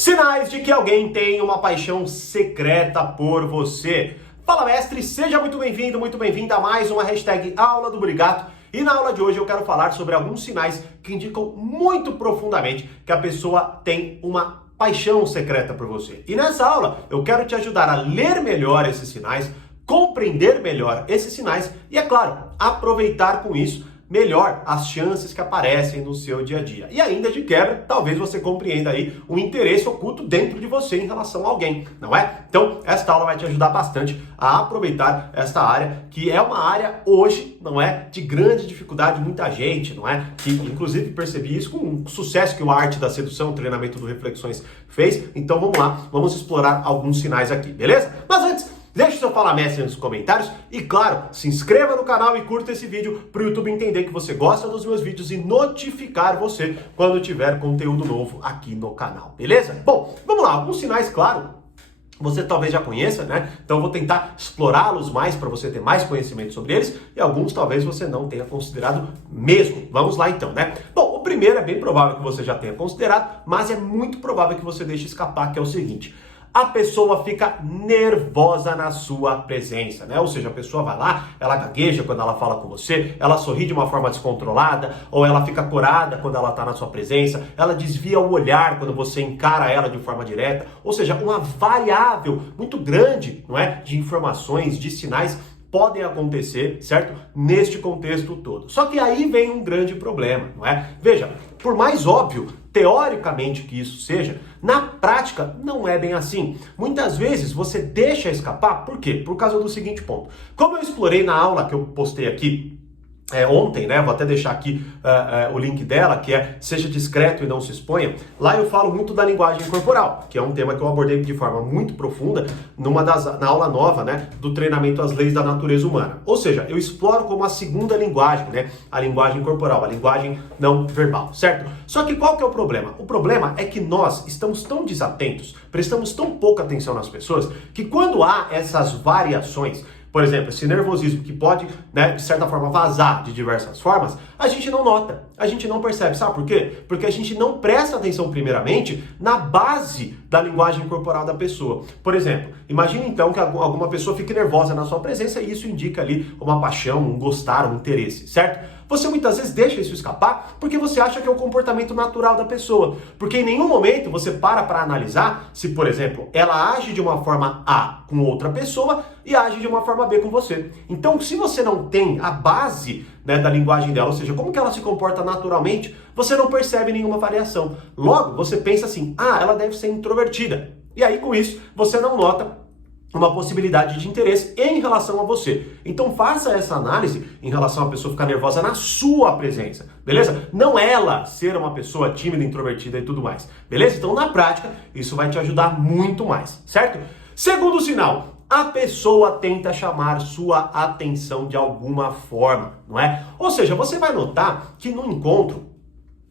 Sinais de que alguém tem uma paixão secreta por você. Fala, mestre, seja muito bem-vindo, muito bem-vinda a mais uma hashtag Aula do Burigato. E na aula de hoje eu quero falar sobre alguns sinais que indicam muito profundamente que a pessoa tem uma paixão secreta por você. E nessa aula eu quero te ajudar a ler melhor esses sinais, compreender melhor esses sinais e, é claro, aproveitar com isso melhor as chances que aparecem no seu dia a dia. E ainda de quebra, talvez você compreenda aí um interesse oculto dentro de você em relação a alguém, não é? Então, esta aula vai te ajudar bastante a aproveitar esta área, que é uma área hoje, não é? De grande dificuldade de muita gente, não é? Que, inclusive, percebi isso com o sucesso que o Arte da Sedução, o treinamento do Reflexões fez. Então, vamos lá, vamos explorar alguns sinais aqui, beleza? Mas antes, deixe seu Fala Mestre nos comentários e, claro, se inscreva no canal e curta esse vídeo para o YouTube entender que você gosta dos meus vídeos e notificar você quando tiver conteúdo novo aqui no canal, beleza? Bom, vamos lá, alguns sinais, claro, você talvez já conheça, né? Então eu vou tentar explorá-los mais para você ter mais conhecimento sobre eles e alguns talvez você não tenha considerado mesmo. Vamos lá então, né? Bom, o primeiro é bem provável que você já tenha considerado, mas é muito provável que você deixe escapar, que é o seguinte: a pessoa fica nervosa na sua presença, né? Ou seja, a pessoa vai lá, ela gagueja quando ela fala com você, ela sorri de uma forma descontrolada, ou ela fica corada quando ela está na sua presença, ela desvia o olhar quando você encara ela de forma direta, ou seja, uma variável muito grande, não é? De informações, de sinais podem acontecer, certo? Neste contexto todo. Só que aí vem um grande problema, não é? Veja, por mais óbvio, teoricamente que isso seja, na prática não é bem assim. Muitas vezes você deixa escapar, por quê? Por causa do seguinte ponto. Como eu explorei na aula que eu postei aqui ontem, né? Vou até deixar aqui o link dela, que é Seja Discreto e Não Se Exponha. Lá eu falo muito da linguagem corporal, que é um tema que eu abordei de forma muito profunda na aula nova, né? Do treinamento às leis da natureza humana. Ou seja, eu exploro como a segunda linguagem, né? A linguagem corporal, a linguagem não verbal, certo? Só que qual que é o problema? O problema é que nós estamos tão desatentos, prestamos tão pouca atenção nas pessoas, que quando há essas variações, por exemplo, esse nervosismo que pode, né, de certa forma, vazar de diversas formas, a gente não nota, a gente não percebe. Sabe por quê? Porque a gente não presta atenção, primeiramente, na base da linguagem corporal da pessoa. Por exemplo, imagine então que alguma pessoa fique nervosa na sua presença e isso indica ali uma paixão, um gostar, um interesse, certo? Você muitas vezes deixa isso escapar porque você acha que é o comportamento natural da pessoa. Porque em nenhum momento você para analisar se, por exemplo, ela age de uma forma A com outra pessoa e age de uma forma B com você. Então, se você não tem a base, né, da linguagem dela, ou seja, como que ela se comporta naturalmente, você não percebe nenhuma variação. Logo, você pensa assim, ela deve ser introvertida. E aí, com isso, você não nota uma possibilidade de interesse em relação a você. Então faça essa análise em relação a pessoa ficar nervosa na sua presença, beleza? Não ela ser uma pessoa tímida, introvertida e tudo mais, beleza? Então na prática isso vai te ajudar muito mais, certo? Segundo sinal, a pessoa tenta chamar sua atenção de alguma forma, não é? Ou seja, você vai notar que no encontro,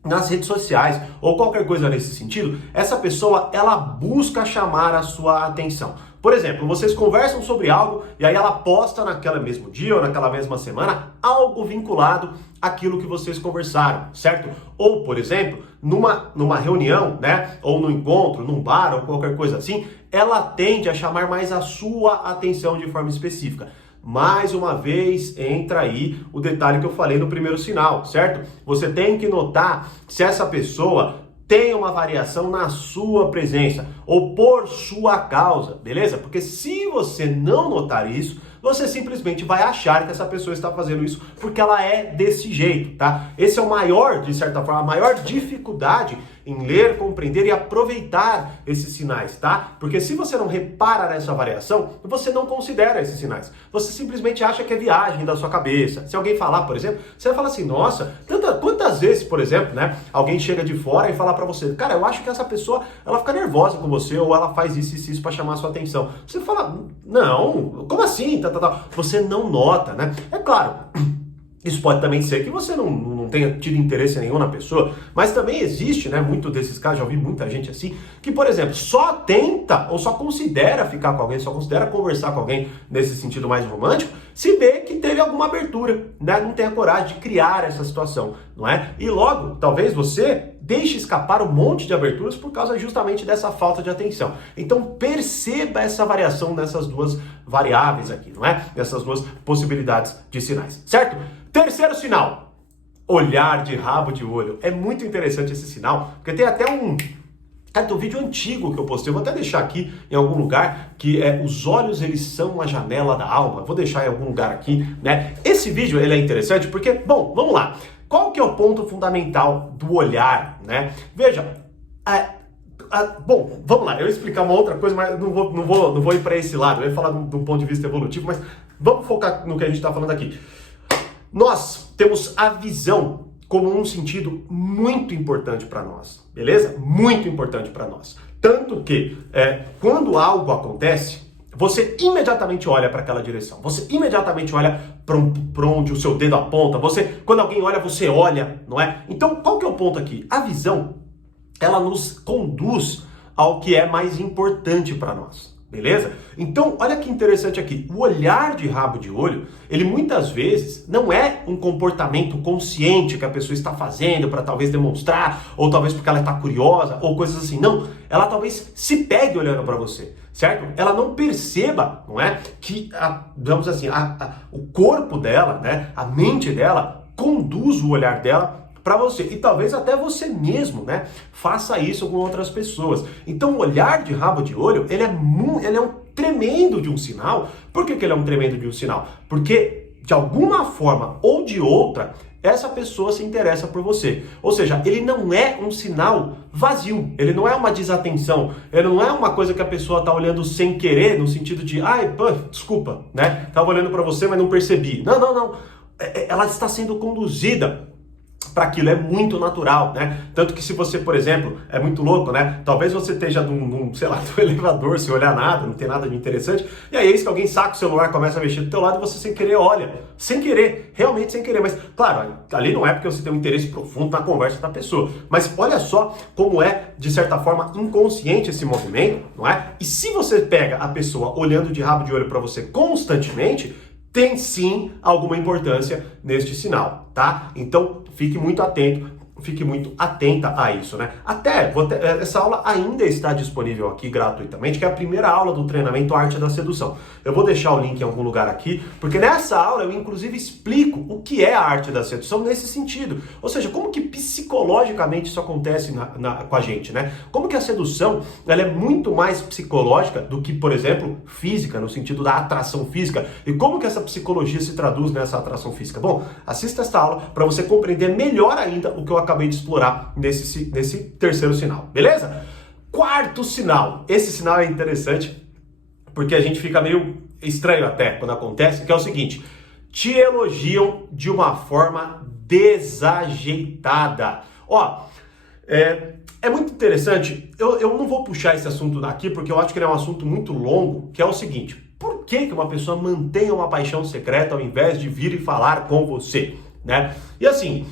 nas redes sociais ou qualquer coisa nesse sentido, essa pessoa, ela busca chamar a sua atenção. Por exemplo, vocês conversam sobre algo e aí ela posta naquele mesmo dia ou naquela mesma semana algo vinculado àquilo que vocês conversaram, certo? Ou, por exemplo, numa reunião, né? Ou no encontro, num bar ou qualquer coisa assim, ela tende a chamar mais a sua atenção de forma específica. Mais uma vez, entra aí o detalhe que eu falei no primeiro sinal, certo? Você tem que notar se essa pessoa tem uma variação na sua presença ou por sua causa, beleza? Porque se você não notar isso, você simplesmente vai achar que essa pessoa está fazendo isso porque ela é desse jeito, tá? Esse é o maior, de certa forma, a maior dificuldade em ler, compreender e aproveitar esses sinais, tá? Porque se você não repara nessa variação, você não considera esses sinais. Você simplesmente acha que é viagem da sua cabeça. Se alguém falar, por exemplo, você vai falar assim, nossa, quantas vezes, por exemplo, né, alguém chega de fora e fala pra você, cara, eu acho que essa pessoa, ela fica nervosa com você ou ela faz isso e isso pra chamar a sua atenção. Você fala, não, como assim? Você não nota, né? É claro, isso pode também ser que você não não tenha tido interesse nenhum na pessoa, mas também existe, né, muito desses casos, já ouvi muita gente assim, que, por exemplo, só tenta ou só considera ficar com alguém, só considera conversar com alguém nesse sentido mais romântico, se vê que teve alguma abertura, né, não tem a coragem de criar essa situação, não é? E logo, talvez você deixe escapar um monte de aberturas por causa justamente dessa falta de atenção. Então perceba essa variação nessas duas variáveis aqui, não é? Nessas duas possibilidades de sinais, certo? Terceiro sinal, olhar de rabo de olho. É muito interessante esse sinal, porque tem até um vídeo antigo que eu postei, eu vou até deixar aqui em algum lugar, que é os olhos, eles são a janela da alma. Vou deixar em algum lugar aqui, né? Esse vídeo, ele é interessante porque, bom, vamos lá. Qual que é o ponto fundamental do olhar, né? Veja, bom, vamos lá, eu ia explicar uma outra coisa, mas não vou ir para esse lado, eu ia falar do ponto de vista evolutivo, mas vamos focar no que a gente está falando aqui. Nós temos a visão como um sentido muito importante para nós, beleza? Muito importante para nós. Tanto que, quando algo acontece, você imediatamente olha para aquela direção. Você imediatamente olha para onde o seu dedo aponta. Quando alguém olha, você olha, não é? Então, qual que é o ponto aqui? A visão, ela nos conduz ao que é mais importante para nós, beleza? Então, olha que interessante aqui. O olhar de rabo de olho, ele muitas vezes não é um comportamento consciente que a pessoa está fazendo para talvez demonstrar, ou talvez porque ela está curiosa, ou coisas assim. Não, ela talvez se pegue olhando para você, certo? Ela não perceba, não é? Que, digamos assim, o corpo dela, né? A mente dela conduz o olhar dela para você. E talvez até você mesmo, né, faça isso com outras pessoas. Então, o olhar de rabo de olho, ele é um tremendo de um sinal. Por que ele é um tremendo de um sinal? Porque, de alguma forma ou de outra, essa pessoa se interessa por você. Ou seja, ele não é um sinal vazio, ele não é uma desatenção, ele não é uma coisa que a pessoa está olhando sem querer, no sentido de, desculpa, né, estava olhando para você, mas não percebi. Não. Ela está sendo conduzida para aquilo, é muito natural, né? Tanto que se você, por exemplo, é muito louco, né? Talvez você esteja num elevador, sem olhar nada, não tem nada de interessante, e aí é isso que alguém saca o celular, começa a mexer do teu lado e você sem querer olha. Sem querer, realmente sem querer. Mas, claro, ali não é porque você tem um interesse profundo na conversa da pessoa. Mas olha só como é, de certa forma, inconsciente esse movimento, não é? E se você pega a pessoa olhando de rabo de olho para você constantemente, tem sim alguma importância neste sinal, tá? Então, fique muito atento, fique muito atenta a isso, né? Essa aula ainda está disponível aqui gratuitamente, que é a primeira aula do treinamento Arte da Sedução. Eu vou deixar o link em algum lugar aqui, porque nessa aula eu inclusive explico o que é a arte da sedução nesse sentido. Ou seja, como que psicologicamente isso acontece com a gente, né? Como que a sedução, ela é muito mais psicológica do que, por exemplo, física, no sentido da atração física. E como que essa psicologia se traduz nessa atração física? Bom, assista esta aula para você compreender melhor ainda o que eu acabei de explorar nesse terceiro sinal, beleza? Quarto sinal. Esse sinal é interessante porque a gente fica meio estranho até quando acontece, que é o seguinte: te elogiam de uma forma desajeitada. Ó, é muito interessante, eu não vou puxar esse assunto daqui porque eu acho que ele é um assunto muito longo, que é o seguinte: por que uma pessoa mantém uma paixão secreta ao invés de vir e falar com você, né? E assim,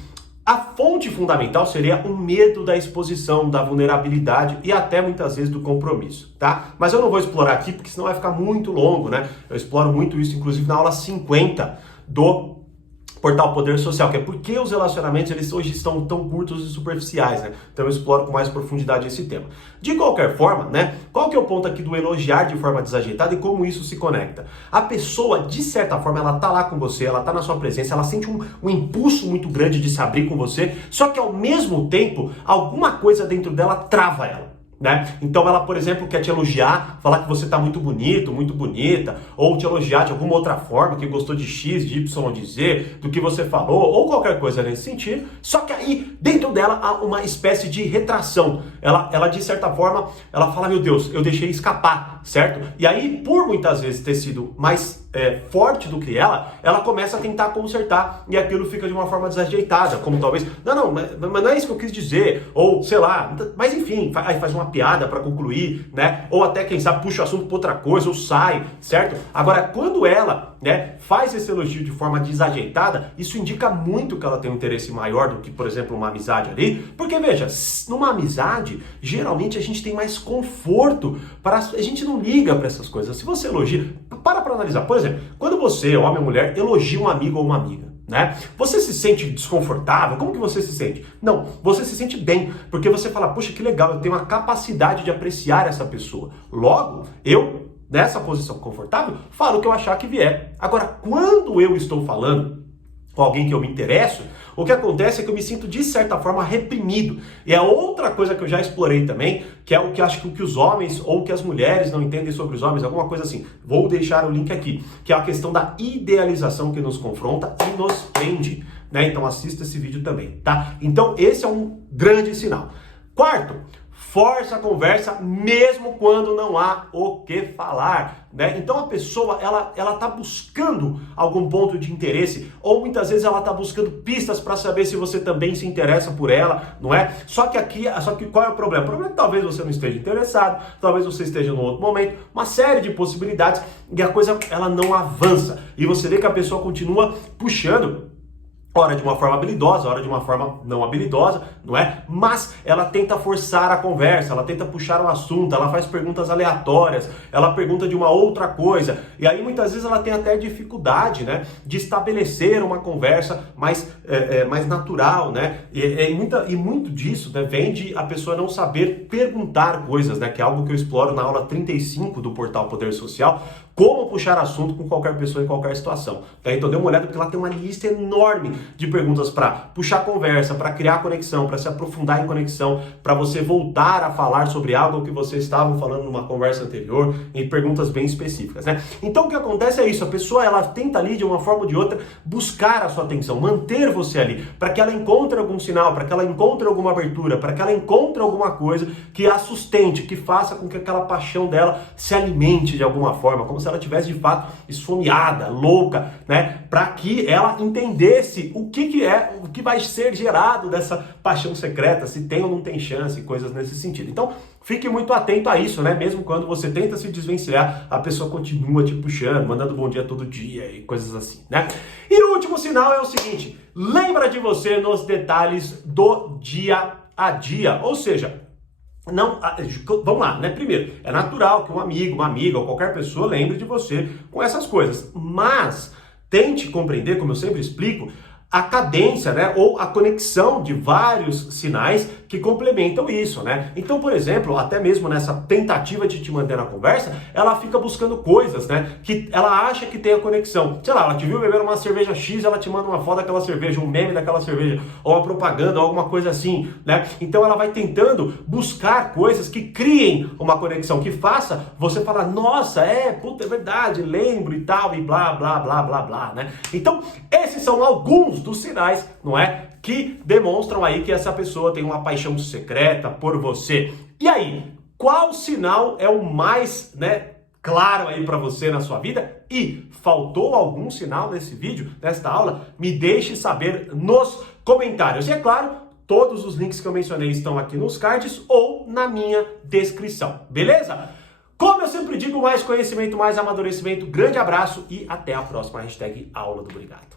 a fonte fundamental seria o medo da exposição, da vulnerabilidade e até muitas vezes do compromisso, tá? Mas eu não vou explorar aqui porque senão vai ficar muito longo, né? Eu exploro muito isso, inclusive na aula 50 do Portal Poder Social, que é por que os relacionamentos eles hoje estão tão curtos e superficiais, né? Então eu exploro com mais profundidade esse tema. De qualquer forma, né? Qual que é o ponto aqui do elogiar de forma desajeitada e como isso se conecta? A pessoa, de certa forma, ela tá lá com você, ela tá na sua presença, ela sente um impulso muito grande de se abrir com você, só que ao mesmo tempo, alguma coisa dentro dela trava ela, né? Então ela, por exemplo, quer te elogiar, falar que você tá muito bonito, muito bonita, ou te elogiar de alguma outra forma, que gostou de X, de Y, de Z, do que você falou, ou qualquer coisa nesse sentido, só que aí dentro dela há uma espécie de retração. Ela de certa forma, ela fala, meu Deus, eu deixei escapar, certo? E aí, por muitas vezes ter sido mais forte do que ela começa a tentar consertar e aquilo fica de uma forma desajeitada, como talvez, mas não é isso que eu quis dizer, ou sei lá, mas enfim, aí faz uma piada para concluir, né? Ou até, quem sabe, puxa o assunto para outra coisa, ou sai, certo? Agora, quando ela né, faz esse elogio de forma desajeitada, isso indica muito que ela tem um interesse maior do que, por exemplo, uma amizade ali. Porque, veja, numa amizade, geralmente a gente tem mais conforto, a gente não liga para essas coisas. Se você elogia, para analisar. Por exemplo, quando você, homem ou mulher, elogia um amigo ou uma amiga, né? Você se sente desconfortável? Como que você se sente? Não, você se sente bem, porque você fala, puxa, que legal, eu tenho uma capacidade de apreciar essa pessoa. Logo, eu, nessa posição confortável, falo o que eu achar que vier. Agora, quando eu estou falando com alguém que eu me interesso, o que acontece é que eu me sinto, de certa forma, reprimido. E é outra coisa que eu já explorei também, que é o que acho que o que os homens ou que as mulheres não entendem sobre os homens, alguma coisa assim. Vou deixar o link aqui, que é a questão da idealização que nos confronta e nos prende, né? Então assista esse vídeo também, tá? Então esse é um grande sinal. Quarto, força a conversa mesmo quando não há o que falar, né? Então a pessoa, ela tá buscando algum ponto de interesse, ou muitas vezes ela tá buscando pistas para saber se você também se interessa por ela, não é? Só que qual é o problema? O problema é que talvez você não esteja interessado, talvez você esteja num outro momento, uma série de possibilidades, e a coisa, ela não avança, e você vê que a pessoa continua puxando, ora de uma forma habilidosa, ora de uma forma não habilidosa, não é? Mas ela tenta forçar a conversa, ela tenta puxar o assunto, ela faz perguntas aleatórias, ela pergunta de uma outra coisa, e aí muitas vezes ela tem até dificuldade, né, de estabelecer uma conversa mais natural, né? E muito disso, né, vem de a pessoa não saber perguntar coisas, né, que é algo que eu exploro na aula 35 do portal Poder Social, como puxar assunto com qualquer pessoa em qualquer situação. Tá? Então dê uma olhada, porque lá tem uma lista enorme de perguntas para puxar conversa, para criar conexão, para se aprofundar em conexão, para você voltar a falar sobre algo que você estava falando numa conversa anterior, em perguntas bem específicas, né? Então o que acontece é isso, a pessoa, ela tenta ali de uma forma ou de outra buscar a sua atenção, manter você ali, para que ela encontre algum sinal, para que ela encontre alguma abertura, para que ela encontre alguma coisa que a sustente, que faça com que aquela paixão dela se alimente de alguma forma, como se ela tivesse de fato esfomeada, louca, né? Para que ela entendesse o que vai ser gerado dessa paixão secreta, se tem ou não tem chance, coisas nesse sentido. Então, fique muito atento a isso, né? Mesmo quando você tenta se desvencilhar, a pessoa continua te puxando, mandando bom dia todo dia e coisas assim, né? E o último sinal é o seguinte: lembra de você nos detalhes do dia a dia, ou seja, não, vamos lá, né? Primeiro, é natural que um amigo, uma amiga ou qualquer pessoa lembre de você com essas coisas, mas tente compreender, como eu sempre explico, a cadência, né, ou a conexão de vários sinais que complementam isso, né? Então, por exemplo, até mesmo nessa tentativa de te manter na conversa, ela fica buscando coisas, né, que ela acha que tem a conexão. Sei lá, ela te viu bebendo uma cerveja X, ela te manda uma foto daquela cerveja, um meme daquela cerveja, ou uma propaganda, ou alguma coisa assim, né? Então ela vai tentando buscar coisas que criem uma conexão, que faça você falar, nossa, puta, é verdade, lembro e tal, e blá, blá, blá, blá, blá, né? Então, esses são alguns dos sinais, não é? Que demonstram aí que essa pessoa tem uma paixão secreta por você. E aí, qual sinal é o mais, né, claro aí para você na sua vida? E faltou algum sinal nesse vídeo, nesta aula? Me deixe saber nos comentários. E é claro, todos os links que eu mencionei estão aqui nos cards ou na minha descrição, beleza? Como eu sempre digo, mais conhecimento, mais amadurecimento. Grande abraço e até a próxima #AulaDoBrigado.